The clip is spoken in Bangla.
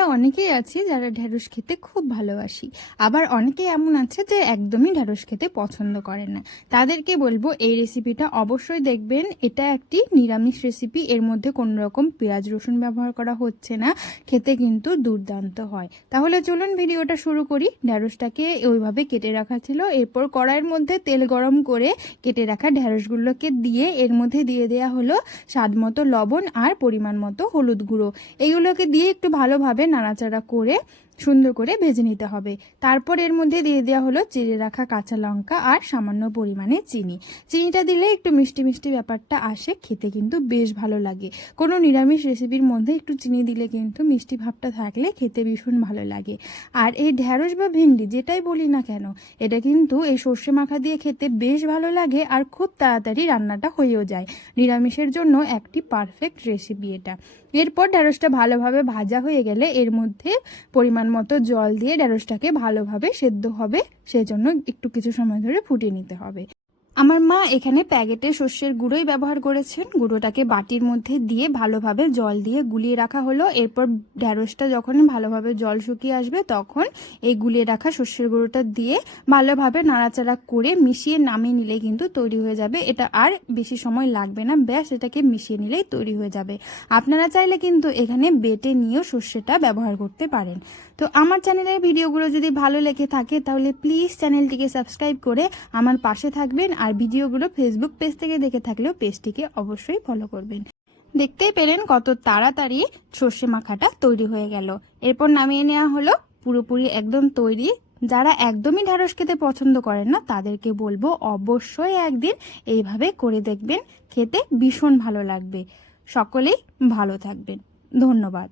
আমরা অনেকেই আছি যারা ঢ্যাঁড়স খেতে খুব ভালোবাসি। আবার অনেকেই এমন আছে যে একদমই ঢ্যাঁড়স খেতে পছন্দ করে না। তাদেরকে বলব, এই রেসিপিটা অবশ্যই দেখবেন। এটা একটি নিরামিষ রেসিপি, এর মধ্যে কোনো রকম পেঁয়াজ রসুন ব্যবহার করা হচ্ছে না। খেতে কিন্তু দুর্দান্ত হয়। তাহলে চলুন ভিডিওটা শুরু করি। ঢ্যাঁড়সটাকে ওইভাবে কেটে রাখা ছিল। এরপর কড়াইয়ের মধ্যে তেল গরম করে কেটে রাখা ঢ্যাঁড়সগুলোকে দিয়ে এর মধ্যে দিয়ে দেওয়া হলো স্বাদ মতো লবণ আর পরিমাণ মতো হলুদ গুঁড়ো। এইগুলোকে দিয়ে একটু ভালোভাবে নাড়াচাড়া করে সুন্দর করে ভেজে নিতে হবে। তারপর এর মধ্যে দিয়ে দেওয়া হলো চিড়ে রাখা কাঁচা লঙ্কা আর সামান্য পরিমাণে চিনি। চিনিটা দিলে একটু মিষ্টি মিষ্টি ব্যাপারটা আসে, খেতে কিন্তু বেশ ভালো লাগে। কোনো নিরামিষ রেসিপির মধ্যে একটু চিনি দিলে কিন্তু মিষ্টি ভাবটা থাকলে খেতে ভীষণ ভালো লাগে। আর এই ঢ্যাঁড়স বা ভেন্ডি যেটাই বলি না কেন, এটা কিন্তু এই সর্ষে মাখা দিয়ে খেতে বেশ ভালো লাগে আর খুব তাড়াতাড়ি রান্নাটা হয়েও যায়। নিরামিষের জন্য একটি পারফেক্ট রেসিপি এটা। এরপর ঢ্যাঁড়সটা ভালোভাবে ভাজা হয়ে গেলে এর মধ্যে পরিমাণ মতো জল দিয়ে ঢেঁড়সটাকে ভালোভাবে সেদ্ধ হবে, সেজন্য একটু কিছু সময় ধরে ফুটিয়ে নিতে হবে। আমার মা এখানে প্যাকেটে শস্যের গুঁড়োই ব্যবহার করেছেন। গুঁড়োটাকে বাটির মধ্যে দিয়ে ভালোভাবে জল দিয়ে গুলিয়ে রাখা হলো। এরপর ঢ্যাঁড়সটা যখন ভালোভাবে জল শুকিয়ে আসবে, তখন এই গুলিয়ে রাখা শস্যের গুঁড়োটা দিয়ে ভালোভাবে নাড়াচাড়া করে মিশিয়ে নামিয়ে নিলে কিন্তু তৈরি হয়ে যাবে। এটা আর বেশি সময় লাগবে না। ব্যাস, এটাকে মিশিয়ে নিলেই তৈরি হয়ে যাবে। আপনারা চাইলে কিন্তু এখানে বেটে নিয়েও সর্ষেটা ব্যবহার করতে পারেন। তো আমার চ্যানেলের ভিডিওগুলো যদি ভালো লেগে থাকে, তাহলে প্লিজ চ্যানেলটিকে সাবস্ক্রাইব করে আমার পাশে থাকবেন। আর ভিডিওগুলো ফেসবুক পেজ থেকে দেখে থাকলেও পেজটিকে অবশ্যই ফলো করবেন। দেখতেই পেলেন কত তাড়াতাড়ি সর্ষে মাখাটা তৈরি হয়ে গেল। এরপর নামিয়ে নেওয়া হলো পুরোপুরি একদম তৈরি। যারা একদমই ঢ্যাঁড়স খেতে পছন্দ করেন না, তাদেরকে বলব অবশ্যই একদিন এইভাবে করে দেখবেন। খেতে ভীষণ ভালো লাগবে। সকলেই ভালো থাকবেন। ধন্যবাদ।